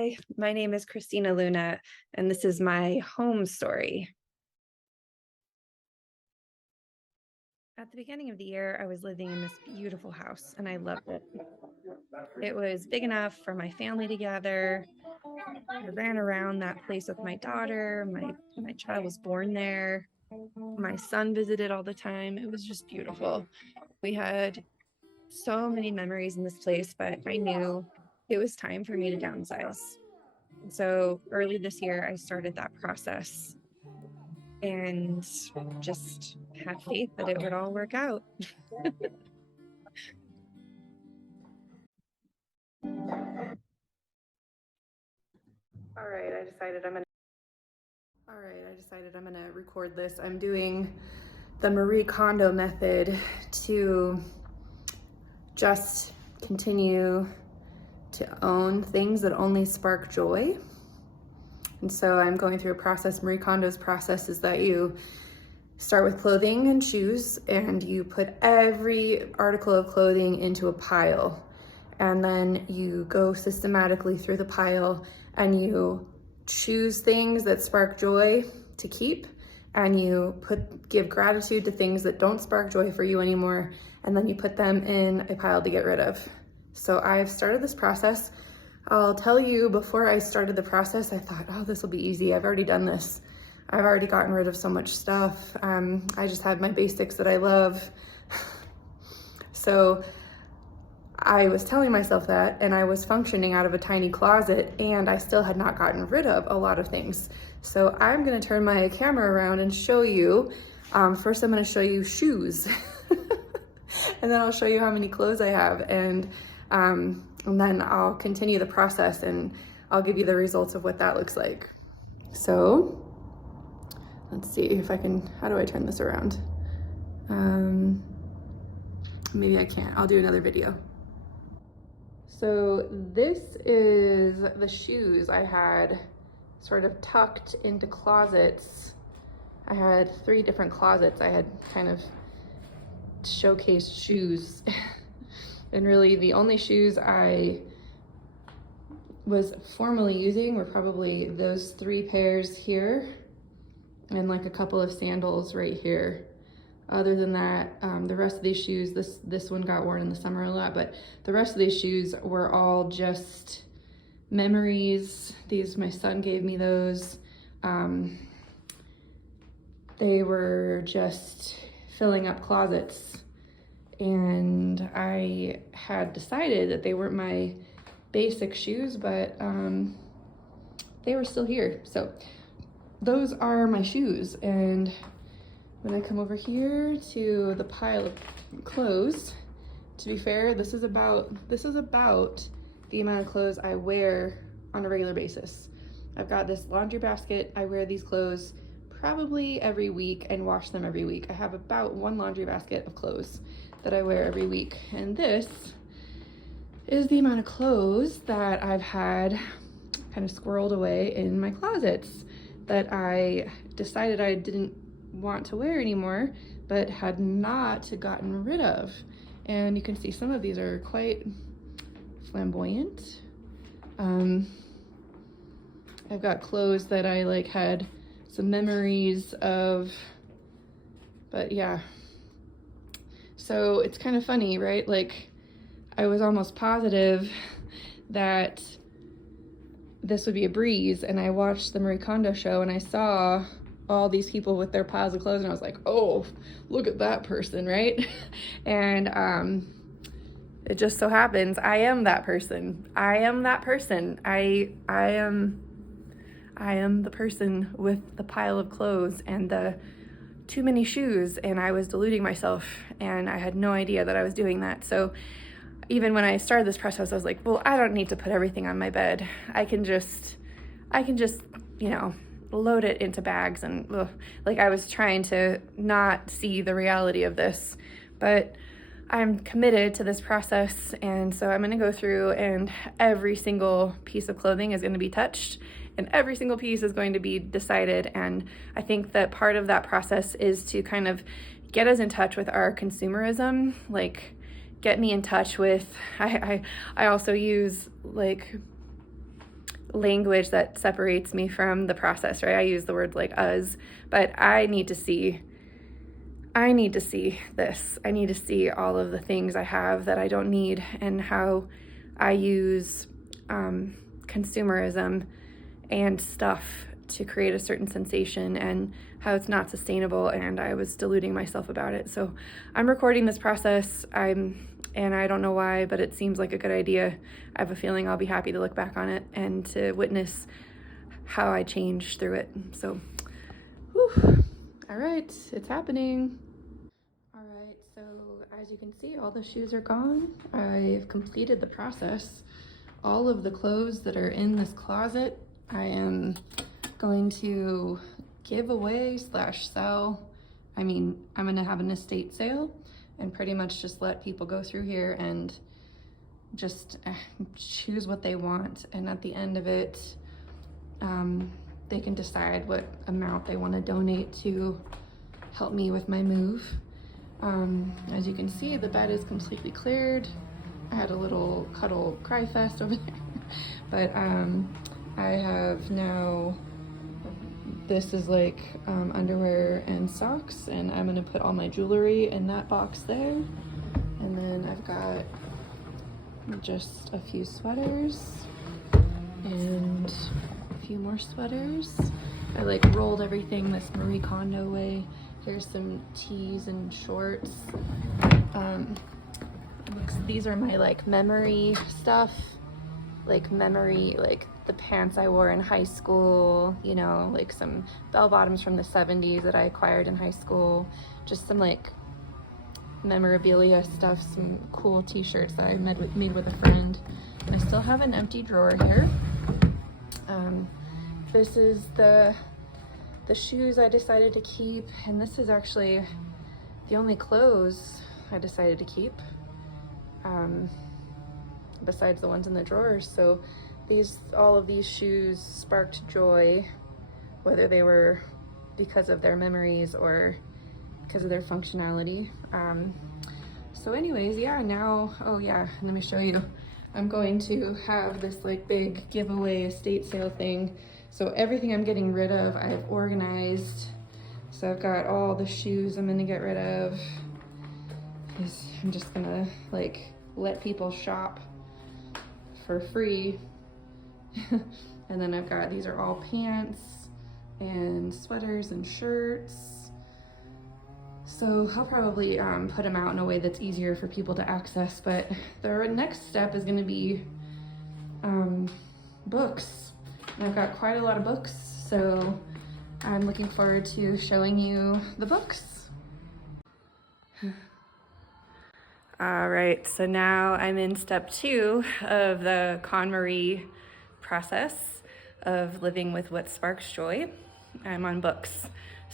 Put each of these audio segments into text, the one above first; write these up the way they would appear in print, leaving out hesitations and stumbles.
Hi, my name is Christina Luna, and this is my home story. At the beginning of the year, I was living in this beautiful house and I loved it. It was big enough for my family to gather. I ran around that place with my daughter. My child was born there. My son visited all the time. It was just beautiful. We had so many memories in this place, but I knew it was time for me to downsize. So early this year, I started that process and just had faith that it would all work out. I decided I'm gonna record this. I'm doing the Marie Kondo method to just continue to own things that only spark joy. And so I'm going through a process. Marie Kondo's process is that you start with clothing and shoes and you put every article of clothing into a pile. And then you go systematically through the pile and you choose things that spark joy to keep, and you give gratitude to things that don't spark joy for you anymore, and then you put them in a pile to get rid of. So I've started this process. I'll tell you, before I started the process, I thought, oh, this will be easy. I've already done this. I've already gotten rid of so much stuff. I just had my basics that I love. So I was telling myself that, and I was functioning out of a tiny closet, and I still had not gotten rid of a lot of things. So I'm gonna turn my camera around and show you. First, I'm gonna show you shoes. And then I'll show you how many clothes I have. And then I'll continue the process and I'll give you the results of what that looks like. So let's see if I can, how do I turn this around? Maybe I can't, I'll do another video. So this is the shoes I had sort of tucked into closets. I had 3 different closets. I had kind of showcased shoes. And really the only shoes I was formally using were probably those 3 pairs here and like a couple of sandals right here. Other than that, the rest of these shoes, this one got worn in the summer a lot, but the rest of these shoes were all just memories. These, my son gave me those. They were just filling up closets. And I had decided that they weren't my basic shoes, but they were still here. So those are my shoes. And when I come over here to the pile of clothes, to be fair, this is about the amount of clothes I wear on a regular basis. I've got this laundry basket. I wear these clothes probably every week and wash them every week. I have about 1 laundry basket of clothes that I wear every week. And this is the amount of clothes that I've had kind of squirreled away in my closets that I decided I didn't want to wear anymore, but had not gotten rid of. And you can see some of these are quite flamboyant. I've got clothes that I like had some memories of, but yeah. So it's kind of funny, right? Like I was almost positive that this would be a breeze, and I watched the Marie Kondo show and I saw all these people with their piles of clothes and I was like, oh, look at that person, right? And it just so happens I am that person. I am that person. I am the person with the pile of clothes and the too many shoes, and I was deluding myself and I had no idea that I was doing that. So even when I started this process, I was like, well, I don't need to put everything on my bed. I can just, you know, load it into bags. And like I was trying to not see the reality of this, but I'm committed to this process. And so I'm going to go through, and every single piece of clothing is going to be touched and every single piece is going to be decided. And I think that part of that process is to kind of get us in touch with our consumerism, like get me in touch with, I also use like language that separates me from the process, right? I use the word like us, but I need to see this. I need to see all of the things I have that I don't need, and how I use consumerism and stuff to create a certain sensation, and how it's not sustainable, and I was deluding myself about it. So I'm recording this process. And I don't know why, but it seems like a good idea. I have a feeling I'll be happy to look back on it and to witness how I changed through it. So, whew. All right, it's happening. All right, so as you can see, all the shoes are gone. I've completed the process. All of the clothes that are in this closet, I am going to give away / sell. I mean, I'm gonna have an estate sale and pretty much just let people go through here and just choose what they want. And at the end of it, they can decide what amount they want to donate to help me with my move. As you can see, the bed is completely cleared. I had a little cuddle cry fest over there. But I have now, this is like underwear and socks, and I'm gonna put all my jewelry in that box there. And then I've got just a few sweaters and a few more sweaters. I like rolled everything this Marie Kondo way. Here's some tees and shorts. These are my like memory stuff, like the pants I wore in high school, you know, like some bell bottoms from the 70s that I acquired in high school, just some like memorabilia stuff, some cool t-shirts that I made with a friend. And I still have an empty drawer here. This is the shoes I decided to keep, and this is actually the only clothes I decided to keep, besides the ones in the drawers. So all of these shoes sparked joy, whether they were because of their memories or because of their functionality. So anyways, yeah, now, oh yeah, let me show you. I'm going to have this like big giveaway estate sale thing. So everything I'm getting rid of, I've organized. So I've got all the shoes I'm gonna get rid of. I'm just gonna like let people shop for free. And then I've got, these are all pants and sweaters and shirts. So I'll probably put them out in a way that's easier for people to access. But the next step is gonna be books. And I've got quite a lot of books, so I'm looking forward to showing you the books. All right, so now I'm in step 2 of the KonMari process of living with what sparks joy. I'm on books.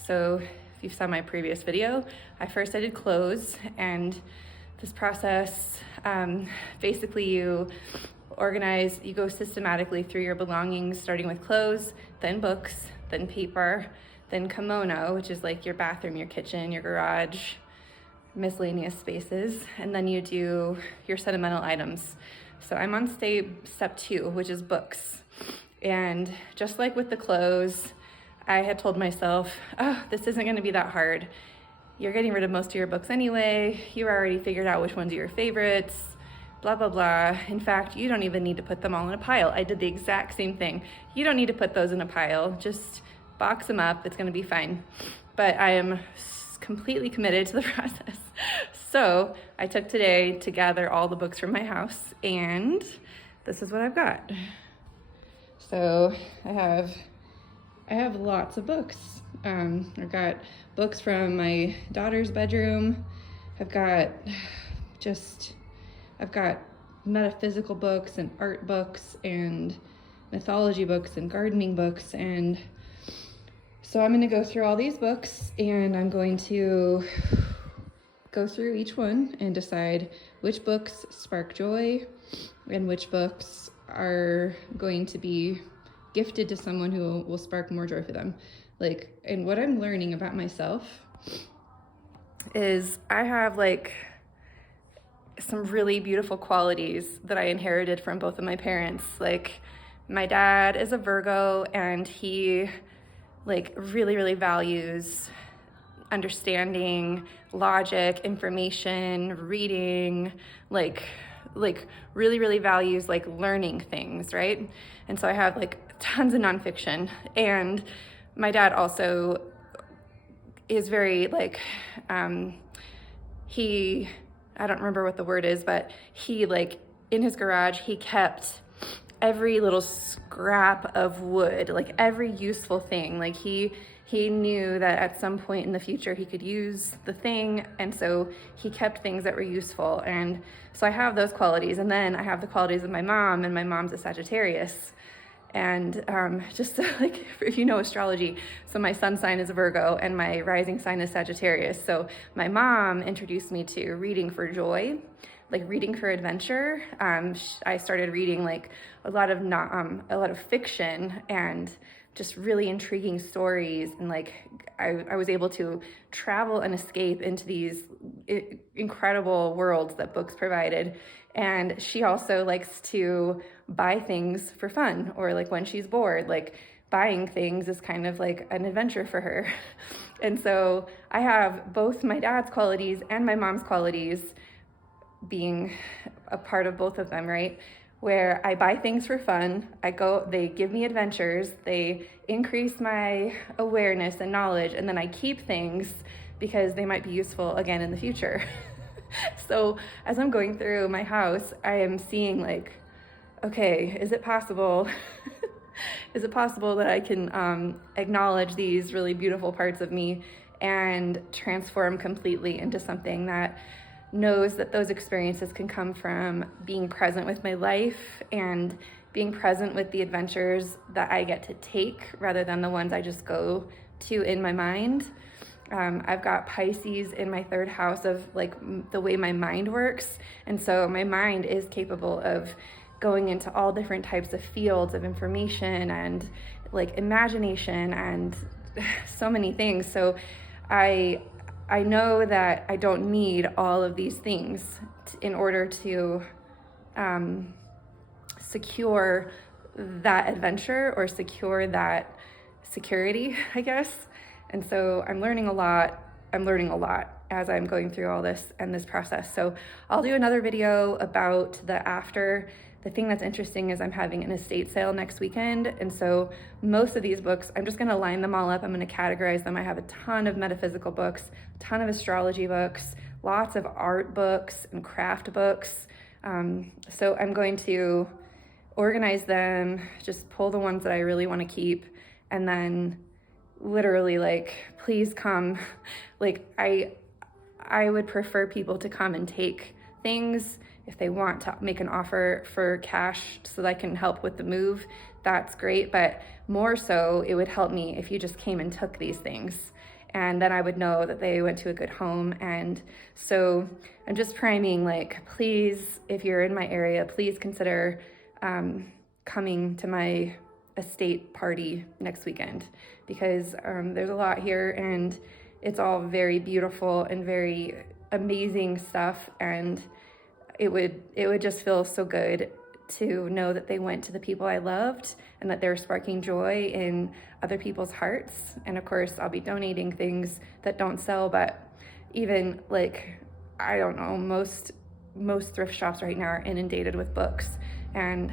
So if you saw my previous video, I did clothes, and this process, basically you go systematically through your belongings, starting with clothes, then books, then paper, then kimono, which is like your bathroom, your kitchen, your garage, miscellaneous spaces, and then you do your sentimental items. So I'm on step 2, which is books. And just like with the clothes, I had told myself, oh, this isn't gonna be that hard. You're getting rid of most of your books anyway. You already figured out which ones are your favorites, blah, blah, blah. In fact, you don't even need to put them all in a pile. I did the exact same thing. You don't need to put those in a pile. Just box them up. It's gonna be fine. But I am completely committed to the process. So I took today to gather all the books from my house, and this is what I've got. So I have lots of books. I've got books from my daughter's bedroom. I've got metaphysical books and art books and mythology books and gardening books. And so I'm gonna go through all these books, and I'm going to go through each one and decide which books spark joy and which books are going to be gifted to someone who will spark more joy for them. And what I'm learning about myself is I have like some really beautiful qualities that I inherited from both of my parents. Like my dad is a Virgo, and he like really values understanding, logic, information, reading, like really values like learning things, right? And so I have like tons of nonfiction. And my dad also is very like he, I don't remember what the word is, but he like in his garage he kept every little scrap of wood, like every useful thing. Like he knew that at some point in the future he could use the thing, and so he kept things that were useful. And so I have those qualities, and then I have the qualities of my mom, and my mom's a Sagittarius. And just like if you know astrology, so my sun sign is Virgo and my rising sign is Sagittarius. So my mom introduced me to reading for joy, like reading for adventure. I started reading like a lot of fiction and just really intriguing stories, and like I was able to travel and escape into these incredible worlds that books provided. And she also likes to buy things for fun, or like when she's bored, like buying things is kind of like an adventure for her. And so I have both my dad's qualities and my mom's qualities being a part of both of them, right? Where I buy things for fun, they give me adventures, they increase my awareness and knowledge, and then I keep things because they might be useful again in the future. So as I'm going through my house, I am seeing like, okay, is it possible? Is it possible that I can acknowledge these really beautiful parts of me and transform completely into something that knows that those experiences can come from being present with my life and being present with the adventures that I get to take rather than the ones I just go to in my mind. I've got Pisces in my third house of like the way my mind works. And so my mind is capable of going into all different types of fields of information and like imagination and so many things. So I know that I don't need all of these things in order to secure that adventure or secure that security, I guess. And so I'm learning a lot. As I'm going through all this and this process. So I'll do another video about the after. The thing that's interesting is I'm having an estate sale next weekend. And so most of these books, I'm just gonna line them all up. I'm gonna categorize them. I have a ton of metaphysical books, a ton of astrology books, lots of art books and craft books. So I'm going to organize them, just pull the ones that I really wanna keep, and then literally like, please come. Like I would prefer people to come and take things. If they want to make an offer for cash so that I can help with the move, that's great. But more so, it would help me if you just came and took these things. And then I would know that they went to a good home. And so I'm just priming, like, please, if you're in my area, please consider coming to my estate party next weekend, because there's a lot here and it's all very beautiful and very amazing stuff. And it would just feel so good to know that they went to the people I loved and that they're sparking joy in other people's hearts. And of course, I'll be donating things that don't sell, but even like, I don't know, most thrift shops right now are inundated with books. And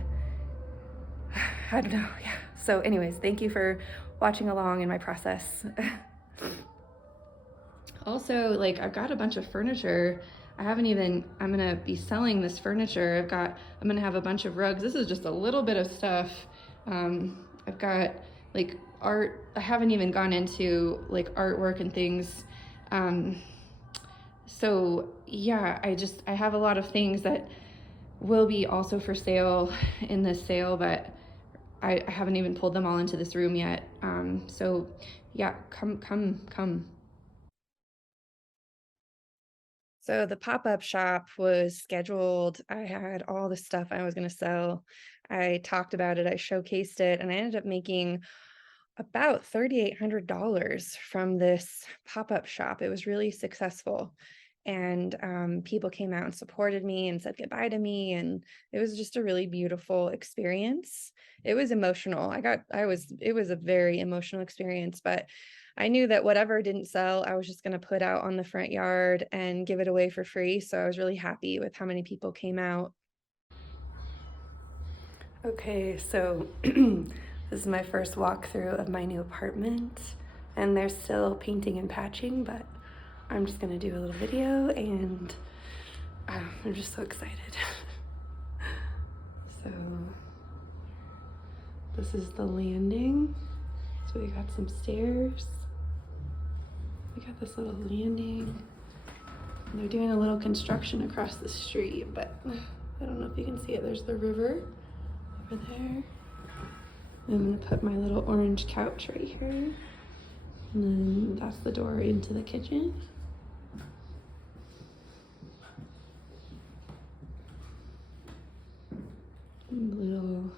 I don't know, yeah. So anyways, thank you for watching along in my process. Also, like, I've got a bunch of furniture. I'm gonna be selling this furniture. I'm gonna have a bunch of rugs. This is just a little bit of stuff. I've got like art. I haven't even gone into like artwork and things. So yeah, I have a lot of things that will be also for sale in this sale, but I haven't even pulled them all into this room yet. So yeah, come. So the pop-up shop was scheduled. I had all the stuff I was going to sell. I talked about it, I showcased it, and I ended up making about $3,800 from this pop-up shop. It was really successful. and people came out and supported me and said goodbye to me, and it was just a really beautiful experience. It was emotional. It was a very emotional experience, but I knew that whatever didn't sell, I was just going to put out on the front yard and give it away for free. So I was really happy with how many people came out. Okay, so this is my first walkthrough of my new apartment, and they're still painting and patching, but I'm just gonna do a little video, and I'm just so excited. So this is the landing. So we got some stairs. We got this little landing. And they're doing a little construction across the street, but I don't know if you can see it. There's the river over there. I'm gonna put my little orange couch right here. And then that's the door into the kitchen. And the little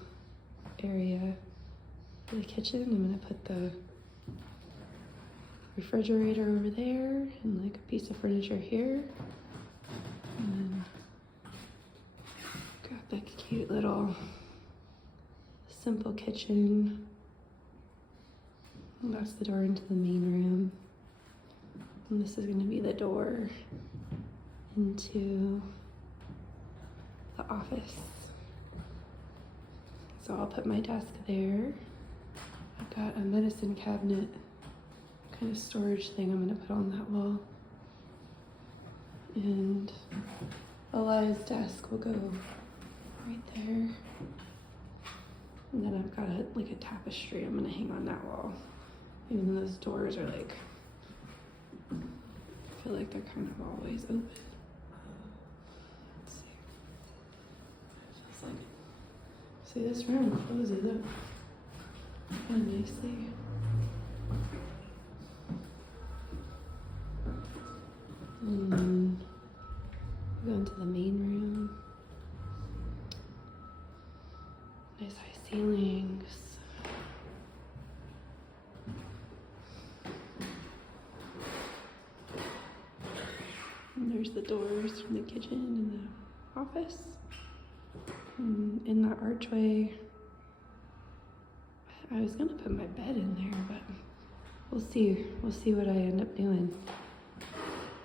area for the kitchen. I'm gonna put the refrigerator over there and like a piece of furniture here. And then got that cute little simple kitchen. And that's the door into the main room. And this is gonna be the door into the office. So I'll put my desk there. I've got a medicine cabinet kind of storage thing I'm gonna put on that wall. And Eli's desk will go right there. And then I've got like a tapestry I'm gonna hang on that wall. Even though those doors are like, I feel like they're kind of always open. Let's see. It feels like it. See, this room closes up kind of nicely. And then go into the main room. Nice high ceilings. And there's the doors from the kitchen and the office. And in the archway, I was gonna put my bed in there, but we'll see. We'll see what I end up doing.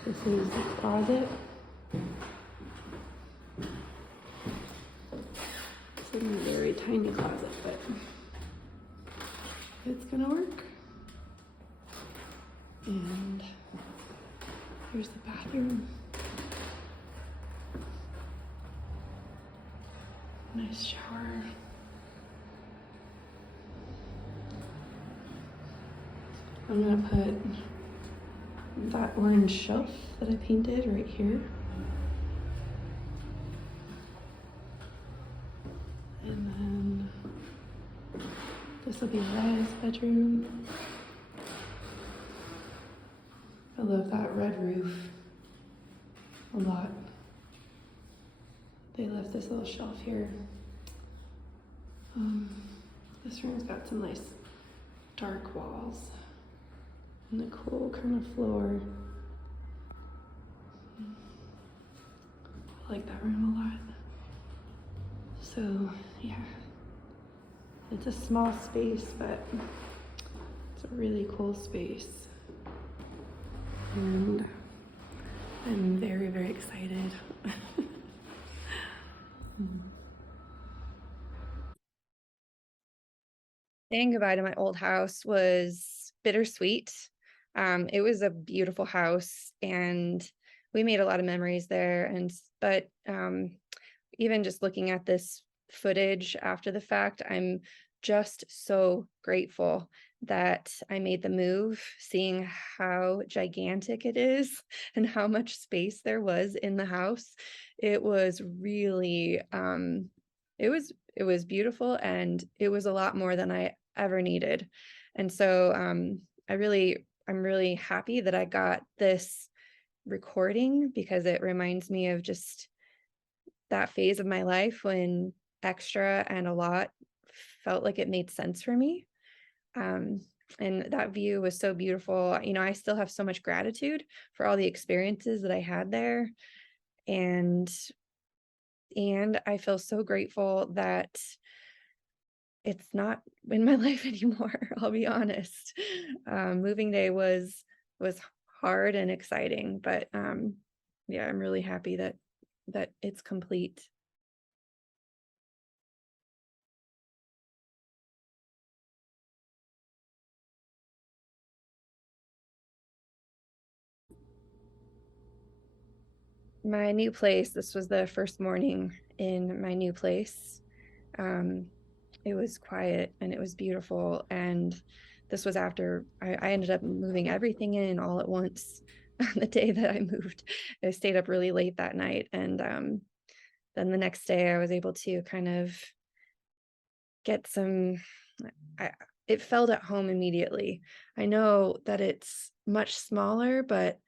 This is the closet. It's a very tiny closet, but it's gonna work. And here's the bathroom. Nice shower. I'm gonna put that orange shelf that I painted right here. And then this will be Eli's bedroom. I love that red roof a lot. They left this little shelf here. This room's got some nice dark walls and a cool kind of floor. I like that room a lot. So yeah, it's a small space, but it's a really cool space. And I'm very, very excited. Saying goodbye to my old house was bittersweet. It was a beautiful house, and we made a lot of memories there. But even just looking at this footage after the fact, I'm just so grateful that I made the move, seeing how gigantic it is and how much space there was in the house. It was really, it was beautiful, and it was a lot more than I ever needed. And so I'm really happy that I got this recording, because it reminds me of just that phase of my life when extra and a lot felt like it made sense for me. and that view was so beautiful. You know, I still have so much gratitude for all the experiences that I had there, and I feel so grateful that it's not in my life anymore. I'll be honest. Moving day was hard and exciting, but yeah, I'm really happy that it's complete. My new place, this was the first morning in my new place. Um, it was quiet and it was beautiful. And this was after I ended up moving everything in all at once on the day that I moved. I stayed up really late that night. And then the next day I was able to kind of get some, I, it felt at home immediately. I know that it's much smaller, but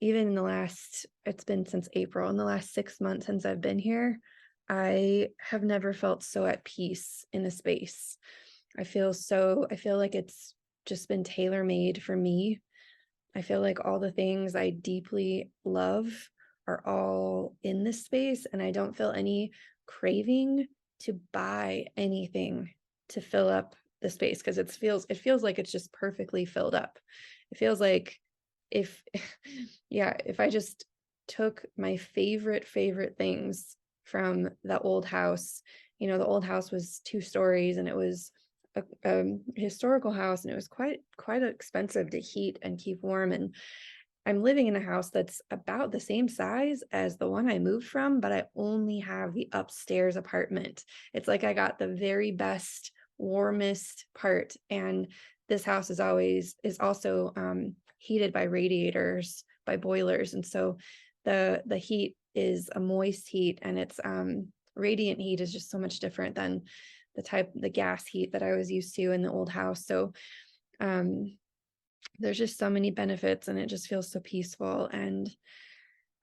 even in the last, it's been since April, in the last 6 months since I've been here, I have never felt so at peace in a space. I feel like it's just been tailor made for me. I feel like all the things I deeply love are all in this space, and I don't feel any craving to buy anything to fill up the space because it feels like it's just perfectly filled up. It feels like if yeah, if I just took my favorite things from the old house, you know, the old house was 2 stories and it was a historical house, and it was quite expensive to heat and keep warm. And I'm living in a house that's about the same size as the one I moved from, but I only have the upstairs apartment. It's like I got the very best, warmest part. And this house is also heated by radiators, by boilers. And so the heat is a moist heat, and it's radiant heat is just so much different than the gas heat that I was used to in the old house. So um there's just so many benefits, and it just feels so peaceful. And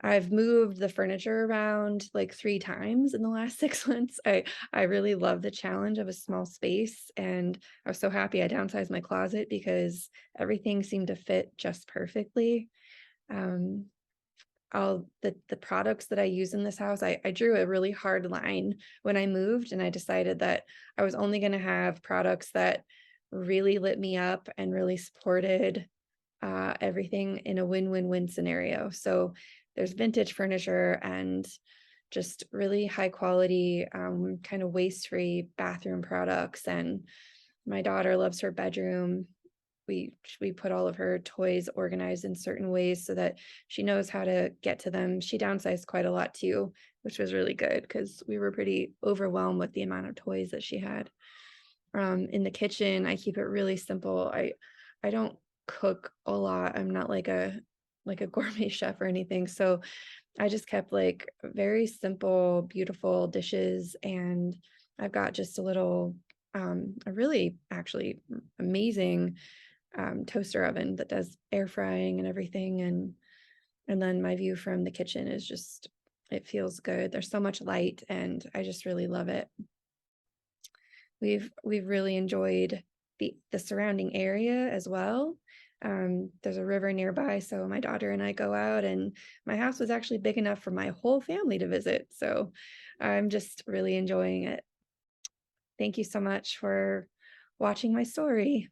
I've moved the furniture around like 3 times in the last 6 months. I really love the challenge of a small space, and I was so happy I downsized my closet because everything seemed to fit just perfectly. Um, all the products that I use in this house, I drew a really hard line when I moved, and I decided that I was only going to have products that really lit me up and really supported everything in a win-win-win scenario. So there's vintage furniture and just really high quality, kind of waste-free bathroom products. And my daughter loves her bedroom. We put all of her toys organized in certain ways so that she knows how to get to them. She downsized quite a lot too, which was really good because we were pretty overwhelmed with the amount of toys that she had. In the kitchen, I keep it really simple. I don't cook a lot. I'm not like a gourmet chef or anything. So I just kept like very simple, beautiful dishes. And I've got just a really actually amazing toaster oven that does air frying and everything. And then my view from the kitchen is just, it feels good. There's so much light, and I just really love it. We've really enjoyed the surrounding area as well. There's a river nearby, so my daughter and I go out, and my house was actually big enough for my whole family to visit. So I'm just really enjoying it. Thank you so much for watching my story.